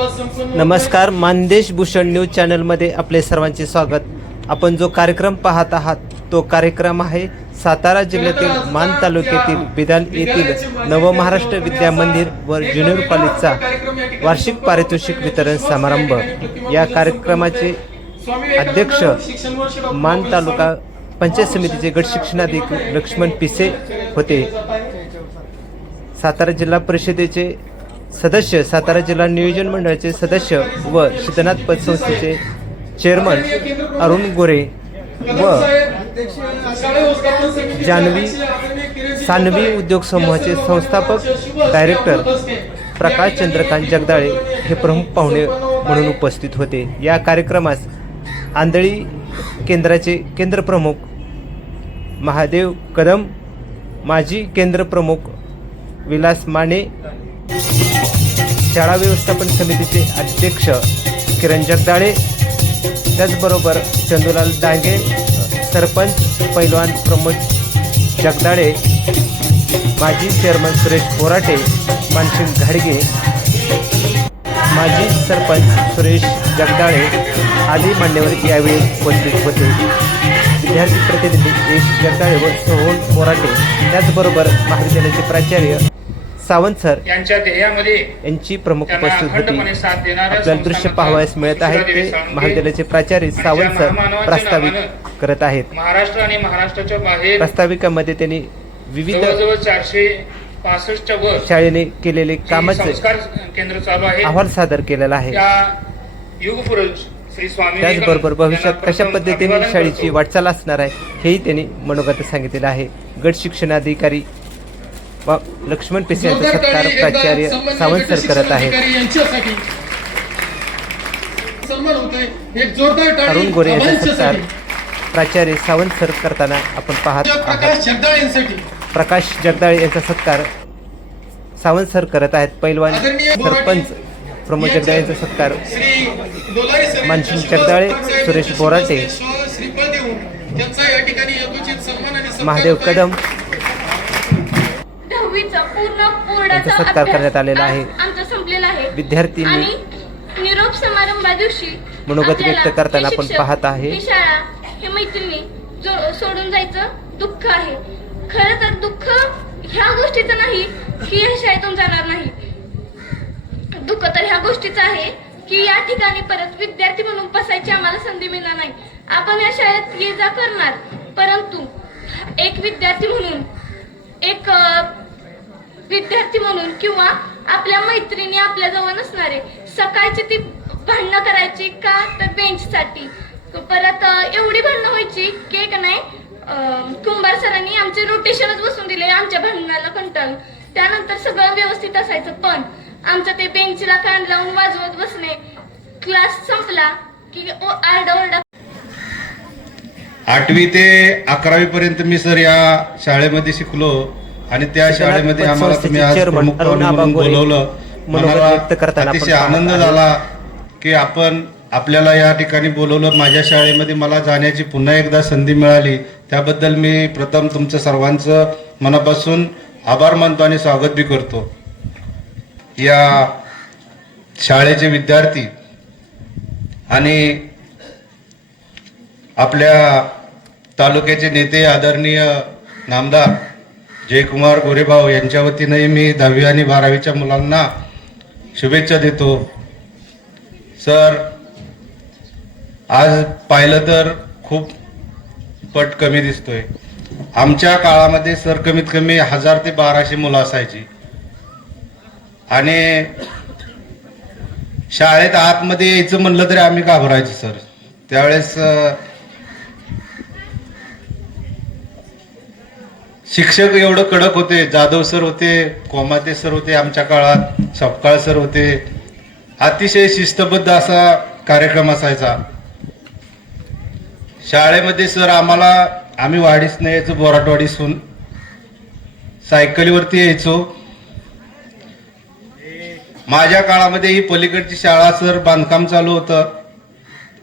नमस्कार मानदेश भूषण न्यूज चॅनलमध्ये आपले सर्वांचे स्वागत. आपण जो कार्यक्रम पाहत आहात तो कार्यक्रम आहे सातारा जिल्ह्यातील मान तालुक्यातील बिदाल येथील नवमहाराष्ट्र विद्या मंदिर व ज्युनियर कॉलेजचा वार्षिक पारितोषिक वितरण समारंभ. या कार्यक्रमाचे अध्यक्ष मान तालुका पंचायत समितीचे गट शिक्षणाधिकारी लक्ष्मण पिसे होते. सातारा जिल्हा परिषदेचे सदस्य सातारा जिल्हा नियोजन मंडळाचे सदस्य व सिद्धनाथ पतसंस्थेचे चेअरमन अरुण गोरे व जान्हवी सानवी उद्योग समूहाचे संस्थापक डायरेक्टर प्रकाश चंद्रकांत जगदाळे हे प्रमुख पाहुणे म्हणून उपस्थित होते. या कार्यक्रमास आंधळी केंद्राचे केंद्रप्रमुख महादेव कदम माजी केंद्रप्रमुख विलास माने शाळा व्यवस्थापन समितीचे अध्यक्ष किरण जगदाळे त्याचबरोबर चंदुलाल डांगे सरपंच पैलवान प्रमोद जगदाळे माजी चेअरमन सुरेश बोराटे मानसिंग घाडगे माजी सरपंच सुरेश जगदाळे आदी मान्यवर यावेळी उपस्थित होते. विद्यार्थी प्रतिनिधी यश जगदाळे व सोहन बोराटे त्याचबरोबर महाविद्यालयाचे प्राचार्य सावंत सर यांच्या ध्येयामध्ये यांची प्रमुख उपस्थित होती आपल्याला दृश्य पाहावयास मिळत आहे ते महाविद्यालयाचे प्राचार्य सावंत सर प्रास्ताविक करत आहेत. महाराष्ट्र आणि महाराष्ट्राच्या बाहेर प्रास्ताविकामध्ये त्यांनी विविध चारशे पासष्टच्या वर शाळेने केलेले कामाचे केंद्र चालू आहे अहवाल सादर केलेला आहे. त्याचबरोबर भविष्यात कशा पद्धतीने शाळेची. वाटचाल असणार आहे हेही त्यांनी मनोगत सांगितलेलं आहे. गट शिक्षणाधिकारी व लक्ष्मण पेसे यांचा सत्कार प्राचार्य सावंत सर करत आहेत. अरुण गोरे यांचा सत्कार. प्राचार्य सावंत सर करताना आपण पाहत आहात. प्रकाश जगदाळ यांचा सत्कार सावंत सर करत आहेत. पैलवान सरपंच प्रमोद जगदाळे यांचा सत्कार मानसिंग जगदाळे, सुरेश बोराटे, श्री- श्रीफळ देऊन त्यांचा या ठिकाणी यथोचित सन्मान आणि सत्कार महादेव होतोय. कदम दहावीचा पूर्ण यांचा बोर्डाचा सत्कार करण्यात आलेला आहे. आमचा संपलेला आहे. विद्यार्थ्यांनी आणि निरोप समारंभा दिवशी मनोगत व्यक्त करताना आपण पाहत आहे. ही शाळा हे मैत्रिणी सोडून जायचं दुःख आहे. खरं तर दुःख ह्या गोष्टीचं नाही की या शाळेतून जाणार नाही. दुःख तर ह्या गोष्टीचं आहे की या ठिकाणी परत विद्यार्थी म्हणून बसायची आम्हाला संधी मिळणार नाही. आपण या शाळेत ये जा करणार. परंतु एक विद्यार्थी म्हणून एक विद्यार्थी म्हणून किंवा आपल्या मैत्रिणी आपल्या जवळ नसणारे सकाळची ती भांडणं करायची का? तर बेंचसाठी परत एवढी भांडणं व्हायची की का नाही कुंभार सरांनी आमचे रोटेशनच बसून दिले आमच्या भांडणाला कंटाळून. त्यानंतर सगळं व्यवस्थित असायचं. पण आमचं ते बेंचला कान लावून वाजवत बसणे क्लास संपला की ओ- आरडाओरडा आठवी ते अकरावी पर्यंत मी सर या शाळेमध्ये शिकलो. आणि त्या शाळेमध्ये आम्हाला तुम्ही आज प्रमुख पाहुणे म्हणून बोलवलं. मला अतिशय आनंद. झाला की आपण आपल्याला या ठिकाणी बोलवलं. माझ्या शाळेमध्ये मला जाण्याची पुन्हा एकदा संधी मिळाली. त्याबद्दल मी प्रथम तुमचं सर्वांचं मनापासून आभार मानतो आणि स्वागत बी करतो. या शाळेचे विद्यार्थी आणि आपल्या तालुक्याचे नेते आदरणीय नामदार जयकुमार गोरेभाऊ यांच्या वतीने मी दहावी आणि बारावीच्या मुलांना शुभेच्छा देतो. सर आज पाहिलं तर खूप पट कमी दिसतोय. आमच्या काळामध्ये सर कमीत कमी हजार ते बाराशे मुलं असायची. आणि शाळेत आतमध्ये यायचं म्हणलं तरी आम्ही घाबरायचो सर. त्यावेळेस शिक्षक एवढं कडक होते जाधव सर होते कोमाते सर होते आमच्या काळात सपकाळ सर होते. अतिशय शिस्तबद्ध असा कार्यक्रम असायचा. शाळेमध्ये सर आम्हाला आम्ही वाढीस नाही यायचो बोराटवाडीसून सायकलीवरती यायचो. माझ्या काळामध्ये ही पलीकडची शाळा सर बांधकाम चालू होतं.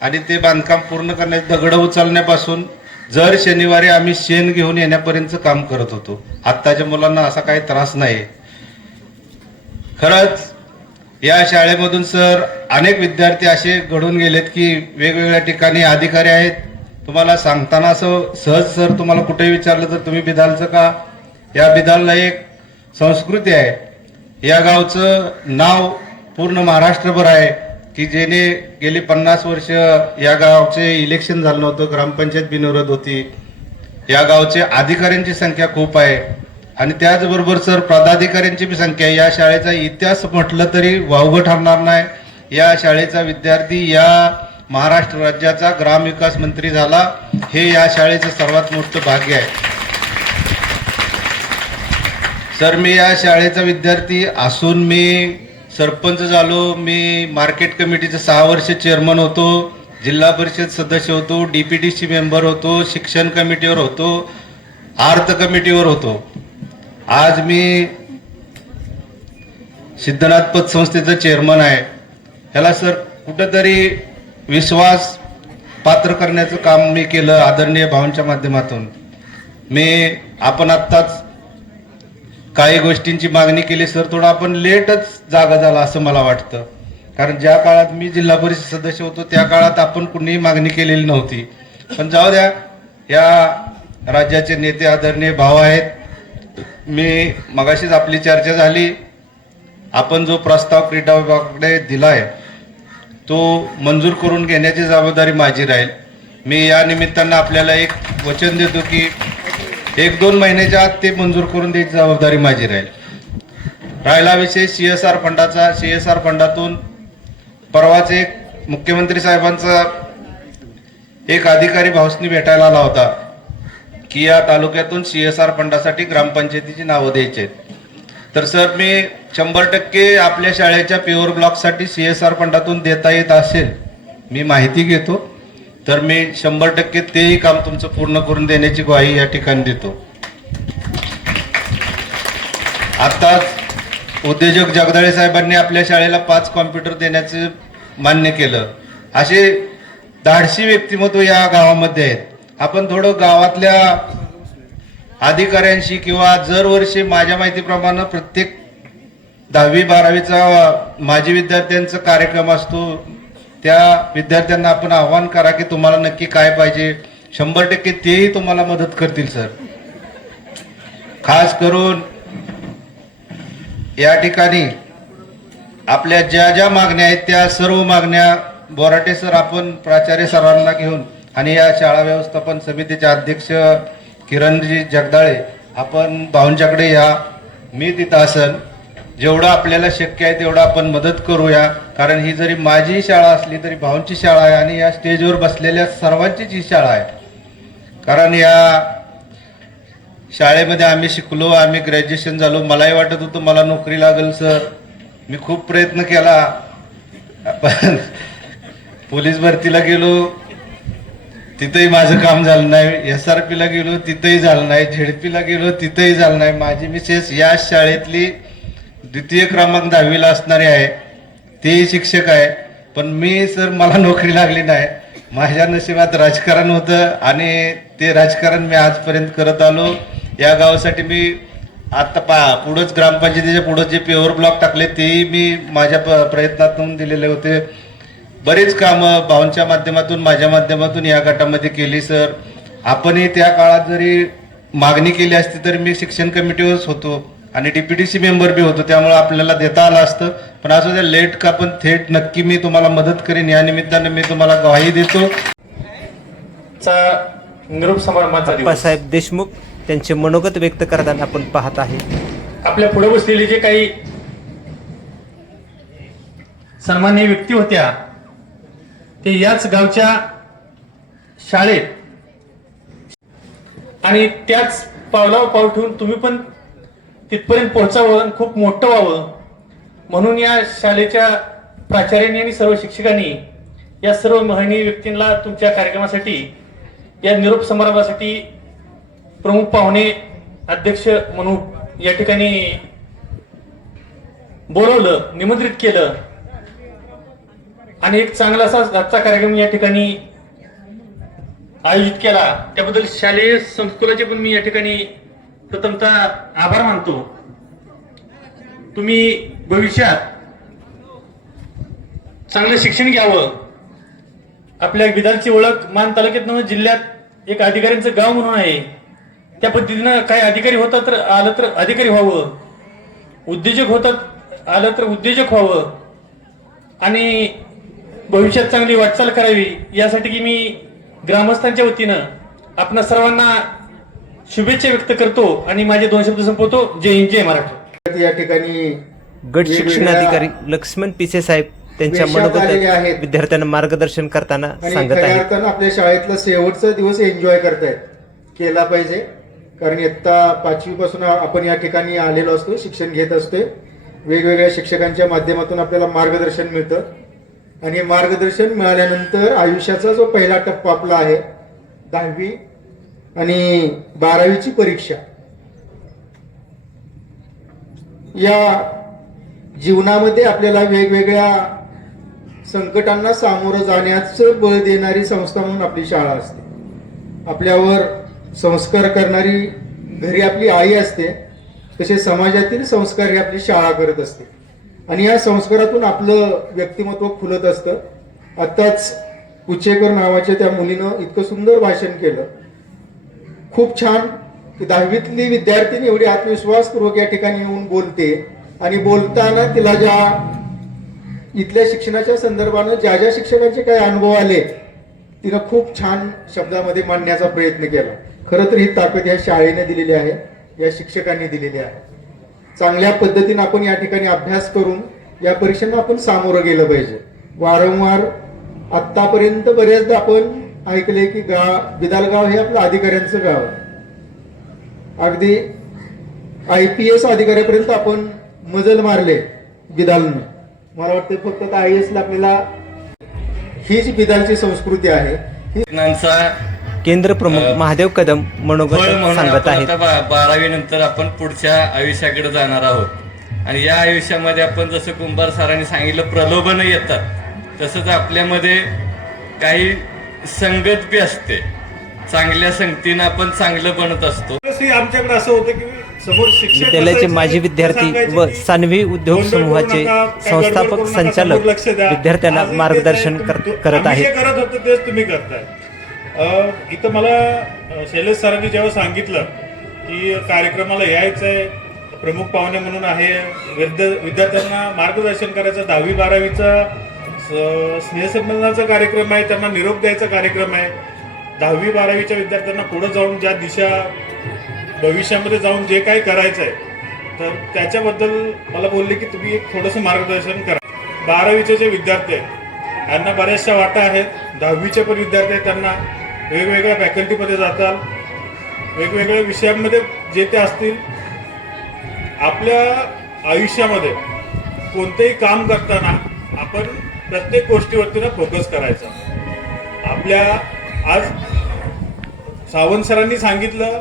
आणि ते बांधकाम पूर्ण करण्याचे दगड उचलण्यापासून जर शनिवारी आम्ही शेण घेऊन येण्यापर्यंत काम करत होतो आत्ताच्या मुलांना असा काही त्रास नाही. खरंच या शाळेमधून सर अनेक विद्यार्थी असे घडून गेलेत की वेगवेगळ्या ठिकाणी अधिकारी आहेत. तुम्हाला सांगताना असं सहज सर तुम्हाला कुठेही विचारलं तर तुम्ही बिदालचं का? या बिदालला एक संस्कृती आहे. या गावचं नाव पूर्ण महाराष्ट्रभर आहे. की जेणे गेली पन्नास वर्ष या गावचे इलेक्शन झालं नव्हतं ग्रामपंचायत बिनविरोध होती. या गावचे अधिकाऱ्यांची संख्या खूप आहे. आणि त्याचबरोबर सर पदाधिकाऱ्यांची बी संख्या आहे. या शाळेचा इतिहास म्हटलं तरी वावगं ठरणार नाही. या शाळेचा विद्यार्थी या महाराष्ट्र राज्याचा ग्रामविकास मंत्री झाला. हे या शाळेचं सर्वात मोठं भाग्य आहे. सर मी या शाळेचा विद्यार्थी असून मी सरपंच झालो मी मार्केट कमिटीचं सहा वर्ष चेअरमन होतो जिल्हा परिषद सदस्य होतो D P D C member होतो शिक्षण कमिटीवर होतो आर्थ कमिटीवर होतो. आज मी सिद्धनाथ पतसंस्थेचं चेअरमन आहे. ह्याला सर कुठंतरी विश्वास पात्र करण्याचं काम मी केलं आदरणीय भावांच्या माध्यमातून. मी आपण आत्ताच काही गोष्टींची मागणी केली सर थोडं आपण लेटच जागा झाला असं मला वाटतं. कारण ज्या काळात मी जिल्हा परिषद सदस्य होतो त्या काळात आपण कुणीही मागणी केलेली नव्हती. पण जाऊ द्या या राज्याचे नेते आदरणीय भाव आहेत. मी मगाशीच आपली चर्चा झाली. आपण जो प्रस्ताव क्रीडा विभागाकडे दिलाय तो मंजूर करून घेण्याची जबाबदारी माझी राहील. मी या निमित्तानं आपल्याला एक वचन देतो की एक दोन महिन्याच्या आत ते मंजूर करून द्यायची जबाबदारी माझी राहील. राहिला विषय सी एस आर फंडाचा. सी एस आर फंडातून परवाच एक मुख्यमंत्री साहेबांचा एक अधिकारी भाऊसनी भेटायला आला होता की या तालुक्यातून सी एस आर फंडासाठी ग्रामपंचायतीची नावं द्यायची आहेत तर सर मी शंभर टक्के आपल्या शाळेच्या प्युअर ब्लॉकसाठी सी एस आर फंडातून देता येत असेल मी माहिती घेतो. तर मी शंभर टक्के तेही काम तुमचं पूर्ण करून देण्याची ग्वाही या ठिकाणी देतो. आत्ताच उद्योजक जगदाळे साहेबांनी आपल्या शाळेला पाच कॉम्प्युटर देण्याचे मान्य केलं. असे धाडशी व्यक्तिमत्व या गावामध्ये आहेत. आपण थोडं गावातल्या अधिकाऱ्यांशी किंवा दरवर्षी माझ्या माहितीप्रमाणे प्रत्येक दहावी बारावीचा माजी विद्यार्थ्यांचा कार्यक्रम असतो. त्या विद्यार्थ्यांना आपण आव्हान करा की तुम्हाला नक्की काय पाहिजे. शंभर टक्के तेही तुम्हाला मदत करतील सर. खास करून या ठिकाणी आपल्या ज्या ज्या मागण्या आहेत त्या सर्व मागण्या बोराटे सर आपण प्राचार्य सरांना घेऊन आणि या शाळा व्यवस्थापन समितीचे अध्यक्ष किरणजी जगदाळे आपण भाऊंच्याकडे या. मी तिथं असन. जेवढं आपल्याला शक्य आहे तेवढं आपण मदत करूया. कारण ही जरी माझी शाळा असली तरी भाऊंची शाळा आहे आणि या स्टेजवर बसलेल्या सर्वांचीच ही शाळा आहे. कारण या शाळेमध्ये आम्ही शिकलो आम्ही ग्रॅज्युएशन झालो. मलाही वाटत होतं मला नोकरी लागेल सर मी खूप प्रयत्न केला. पण पोलीस भरतीला गेलो. तिथंही माझं काम झालं नाही. एस आर पीला गेलो तिथंही झालं नाही. झेडपीला गेलो तिथंही झालं नाही. माझी मिसेस या शाळेतली द्वितीय क्रमांक दहावीला असणारी आहे. तेही शिक्षक आहे. पण मी सर मला नोकरी लागली नाही. माझ्या नशिबात राजकारण होतं आणि ते राजकारण मी आजपर्यंत करत आलो. या गावासाठी मी आत्ता पा पुढंच ग्रामपंचायतीच्या पुढं जे पेवर ब्लॉक टाकले तेही मी माझ्या प प्रयत्नातून दिलेले होते. बरेच कामं भाऊंच्या माध्यमातून माझ्या माध्यमातून या गटामध्ये केली सर. आपणही त्या काळात जरी मागणी केली असती तर मी शिक्षण कमिटीवरच होतो. आणि डीपीटीसी मेंबर बी होतो त्यामुळे आपल्याला देता आलं असतं. पण असं ते लेट का पण थेट नक्की मी तुम्हाला मदत करेन. या निमित्तानं मी तुम्हाला ग्वाही देतो. निरोप समारंभाचा दिवस. आप्पासाहेब देशमुख त्यांचे मनोगत व्यक्त करताना आपण पाहत आहे. आपल्या पुढे बसलेले जे काही सन्माननीय व्यक्ती होत्या ते याच गावच्या शाळेत आणि त्याच पावलावर पाऊल ठेवून तुम्ही पण तिथपर्यंत पोहोचावं आणि खूप मोठं व्हावं. म्हणून या शाळेच्या प्राचार्यांनी आणि सर्व शिक्षकांनी या सर्व महनीय व्यक्तींना तुमच्या कार्यक्रमासाठी या निरोप समारंभासाठी प्रमुख पाहुणे अध्यक्ष म्हणून या ठिकाणी बोलवलं निमंत्रित केलं. आणि एक चांगला असा आजचा कार्यक्रम या ठिकाणी आयोजित केला. त्याबद्दल शालेय संकुलाचे पण मी या ठिकाणी तुमचा आभार मानतो. तुम्ही भविष्यात चांगलं शिक्षण घ्यावं. आपल्या विधानची ओळख मान तालुक्यात म्हणून जिल्ह्यात एक अधिकाऱ्यांचं गाव म्हणून आहे. त्या पद्धतीनं काही अधिकारी होतात तर आलं तर अधिकारी व्हावं. उद्योजक होतात आलं तर उद्योजक व्हावं. आणि भविष्यात चांगली वाटचाल करावी. यासाठी की मी ग्रामस्थांच्या वतीनं आपणा सर्वांना शुभेच्छा व्यक्त करतो आणि माझे दोन शब्द संपवतो. जय हिंद जय महाराष्ट्र या ठिकाणी गट वेगवेगळ्या शिक्षणाधिकारी लक्ष्मण पिसे साहेब त्यांच्या. मनोगत विद्यार्थ्यांना मार्गदर्शन करताना सांगत आहेत. अर्थानं आपल्या शाळेतला शेवटचा दिवस एन्जॉय करतायत. केला पाहिजे. कारण इयत्ता पाचवी पासून आपण या ठिकाणी आलेलो असतो शिक्षण घेत असतोय. वेगवेगळ्या शिक्षकांच्या माध्यमातून आपल्याला मार्गदर्शन मिळतं. आणि मार्गदर्शन मिळाल्यानंतर आयुष्याचा जो पहिला टप्पा आपला आहे दहावी आणि बारावीची परीक्षा. या जीवनामध्ये आपल्याला वेगवेगळ्या संकटांना सामोरं जाण्याचं बळ देणारी संस्था म्हणून आपली शाळा असते. आपल्यावर संस्कार करणारी घरी आपली आई असते तसे समाजातील संस्कार ही आपली शाळा करत असते. आणि या संस्कारातून आपलं व्यक्तिमत्व खुलत असतं. आत्ताच पुचेकर नावाच्या त्या मुलीनं इतकं सुंदर भाषण केलं. खूप छान दहावीतली विद्यार्थिनी एवढी आत्मविश्वासपूर्वक या ठिकाणी येऊन बोलते. आणि बोलताना तिला ज्या इथल्या शिक्षणाच्या संदर्भानं ज्या ज्या शिक्षकांचे काही अनुभव आले तिनं खूप छान शब्दामध्ये मांडण्याचा प्रयत्न केला. खरं तर ही ताकद ह्या शाळेने दिलेली आहे या शिक्षकांनी दिलेली आहे. चांगल्या पद्धतीने आपण या ठिकाणी अभ्यास करून या परीक्षांना आपण सामोरं गेलं पाहिजे. वारंवार आतापर्यंत बऱ्याचदा आपण ऐकले की गाव बिदालगाव हे आपलं अधिकाऱ्यांचं गाव. अगदी आय पी एस अधिकाऱ्यापर्यंत आपण मजल मारले बिदालनं. मला वाटतं फक्त आय एस ला आपल्याला हीच बिदालची संस्कृती आहे. ही केंद्र प्रमुख महादेव कदम मनोगत सांगत आहेत. बारावी नंतर आपण पुढच्या आयुष्याकडे जाणार आहोत. आणि या आयुष्यामध्ये आपण जसं कुंभार सरांनी सांगितलं प्रलोभन येतात. तसंच आपल्यामध्ये काही संगत बी असते. चांगल्या संगतीनं आपण चांगलं बनत असतो. आमच्याकडे असं होतं की समोर शिक्षक विद्यालयाचे माजी विद्यार्थी व सान्वी उद्योग समूहाचे संस्थापक संचालक समोर लक्ष द्या. विद्यार्थ्यांना मार्गदर्शन करत आहेत. करत होतो तेच तुम्ही करताय. इथं मला शैलेश सरांनी जेव्हा सांगितलं की कार्यक्रमाला यायचंय प्रमुख पाहुणे म्हणून आहे विद्या- विद्यार्थ्यांना मार्गदर्शन करायचं दहावी बारावीचा स- स्नेहसंबंधाचा कार्यक्रम आहे त्यांना निरोप द्यायचा कार्यक्रम आहे. दहावी बारावीच्या विद्यार्थ्यांना पुढे जाऊन ज्या दिशा भविष्यामध्ये जाऊन जे काही करायचं आहे तर त्याच्याबद्दल मला बोलले की तुम्ही एक थोडंसं मार्गदर्शन करा. बारावीचे जे विद्यार्थी आहेत त्यांना बऱ्याचशा वाटा आहेत. दहावीचे पण विद्यार्थी आहेत त्यांना वेगवेगळ्या फॅकल्टीमध्ये जातात. वेगवेगळ्या विषयांमध्ये जे ते असतील आपल्या आयुष्यामध्ये कोणतेही काम करताना आपण प्रत्येक गोष्टीवरती ना फोकस करायचा. आपल्या आज सावंत सरांनी सांगितलं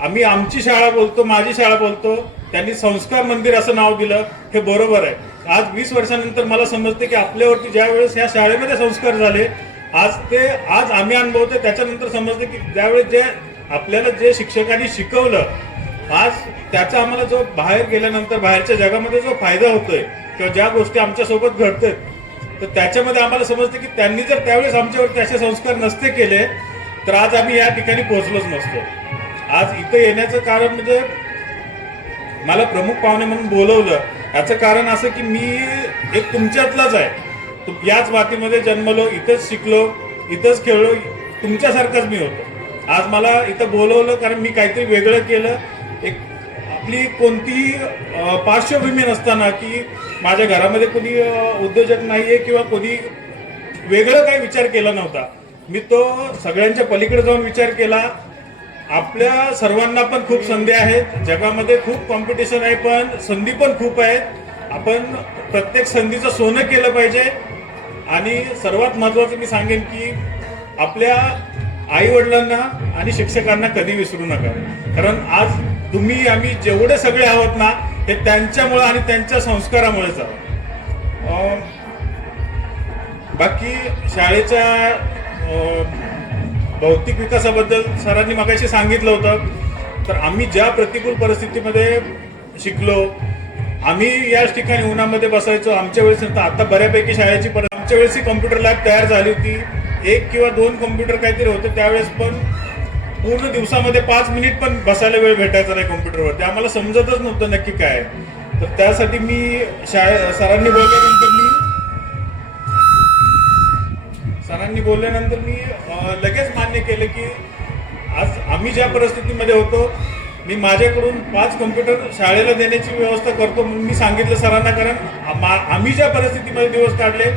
आम्ही आमची शाळा बोलतो माझी शाळा बोलतो त्यांनी संस्कार मंदिर असं नाव दिलं हे बरोबर आहे. आज वीस वर्षानंतर मला समजते की आपल्यावरती ज्या वेळेस या शाळेमध्ये संस्कार झाले आज ते आज आम्ही अनुभवतो त्याच्यानंतर समजते की ज्यावेळेस जे आपल्याला जे शिक्षकांनी शिकवलं आज त्याचा आम्हाला जो बाहेर गेल्यानंतर बाहेरच्या जगामध्ये जो फायदा होतोय किंवा ज्या गोष्टी आमच्यासोबत घडतात तर त्याच्यामध्ये आम्हाला समजते की त्यांनी जर त्यावेळेस आमच्यावरती असे संस्कार नसते केले तर आज आम्ही या ठिकाणी पोहोचलोच नसतो. आज इथं येण्याचं कारण म्हणजे मला प्रमुख पाहुणे म्हणून बोलवलं. याचं कारण असं की मी एक तुमच्यातलाच आहे. याच मातीमध्ये जन्मलो इथंच शिकलो इथंच खेळलो तुमच्यासारखाच मी होतो. आज मला इथं बोलवलं कारण मी काहीतरी वेगळं केलं. एक आपली कोणतीही पार्श्वभूमी नसताना की माझ्या घरामध्ये कोणी उद्योजक नाही आहे किंवा कोणी वेगळं काही विचार केला नव्हता. मी तो सगळ्यांच्या पलीकडे जाऊन विचार केला. आपल्या सर्वांना पण खूप संधी आहेत. जगामध्ये खूप कॉम्पिटिशन आहे पण संधी पण खूप आहेत. आपण प्रत्येक संधीचं सोनं केलं पाहिजे. आणि सर्वात महत्त्वाचं मी सांगेन की आपल्या आईवडिलांना आणि शिक्षकांना कधी विसरू नका. कारण आज तुम्ही आम्ही जेवढे सगळे आहोत ना हे त्यांच्यामुळं आणि त्यांच्या संस्कारामुळेच आहोत. बाकी शाळेच्या भौतिक विकासाबद्दल सरांनी मगाशी सांगितलं होतं. तर आम्ही ज्या प्रतिकूल परिस्थितीमध्ये शिकलो आम्ही याच ठिकाणी उन्हामध्ये बसायचो. आमच्या वेळेस नंतर आता बऱ्यापैकी शाळेची पण आमच्या वेळेस ही कॉम्प्युटर लॅब तयार झाली होती. एक किंवा दोन कॉम्प्युटर काहीतरी होतं त्यावेळेस पण पूर्ण दिवसामध्ये पाच मिनिट पण बसायला वेळ भेटायचा नाही कॉम्प्युटरवर ते आम्हाला समजतच नव्हतं नक्की काय. तर त्यासाठी मी शाळे सरांनी बोलल्यानंतर मी सरांनी बोलल्यानंतर मी लगेच मान्य केलं की आज आम्ही ज्या परिस्थितीमध्ये होतो मी माझ्याकडून पाच कम्प्युटर शाळेला देण्याची व्यवस्था करतो म्हणून मी सांगितलं सरांना कारण आम्ही ज्या परिस्थितीमध्ये दिवस काढले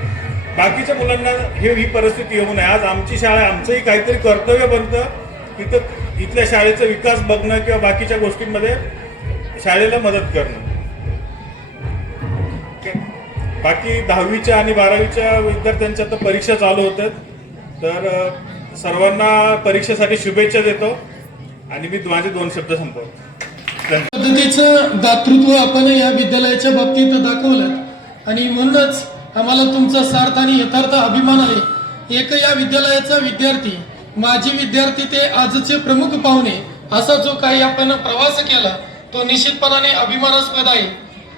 बाकीच्या मुलांना हे ही परिस्थिती येऊ नये. आज आमची शाळा आमचंही काहीतरी कर्तव्य बनतं. तिथं इथल्या शाळेचा विकास बघणं किंवा बाकीच्या गोष्टींमध्ये शाळेला मदत करणं. बाकी दहावीच्या आणि बारावीच्या विद्यार्थ्यांच्या तर परीक्षा चालू होतात तर सर्वांना परीक्षेसाठी शुभेच्छा देतो आणि मी माझे दोन शब्द संपवतो. पद्धतीचं दातृत्व आपण या विद्यालयाच्या बाबतीत दाखवलं आणि म्हणूनच आम्हाला तुमचा सार्थ आणि यथार्थ अभिमान आहे. एक या विद्यालयाचा विद्यार्थी माजी विद्यार्थी ते आजचे प्रमुख पाहुणे असा जो काही आपण प्रवास केला तो निश्चितपणाने अभिमानास्पद आहे.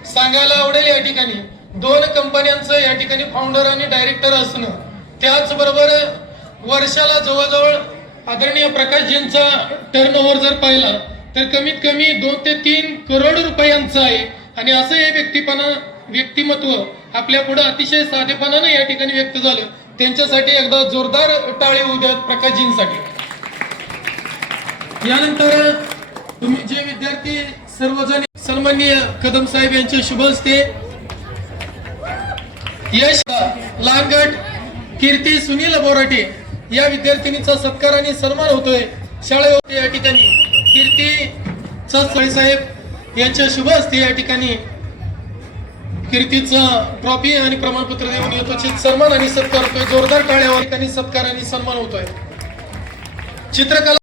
सांगायला आवडेल या ठिकाणी दोन कंपन्यांचं या ठिकाणी फाउंडर आणि डायरेक्टर असणं त्याचबरोबर वर्षाला जवळजवळ आदरणीय प्रकाशजींचा टर्न ओव्हर जर पाहिला तर कमीत कमी दोन ते तीन करोड रुपयांचं आहे. आणि असं हे व्यक्तीपणा व्यक्तिमत्व आपल्या पुढे अतिशय साधेपणानं या ठिकाणी व्यक्त झालं. त्यांच्यासाठी एकदा जोरदार टाळी होऊ द्यात प्रकाशजींसाठी. यानंतर तुम्ही जे विद्यार्थी सर्वजण सन्माननीय कदम साहेब यांचे शुभ असते यश लांगट कीर्ती सुनील बोराटे या विद्यार्थिनीचा सत्कार आणि सन्मान होतोय. शाळेवर या ठिकाणी. कीर्ती साहेब यांच्या शुभ असते या ठिकाणी कीर्तीचा ट्रॉफी आणि प्रमाणपत्र देऊन येतो सन्मान आणि सत्कार होतोय जोरदार टाळ्यावर आणि सत्कार आणि सन्मान होतोय. चित्रकला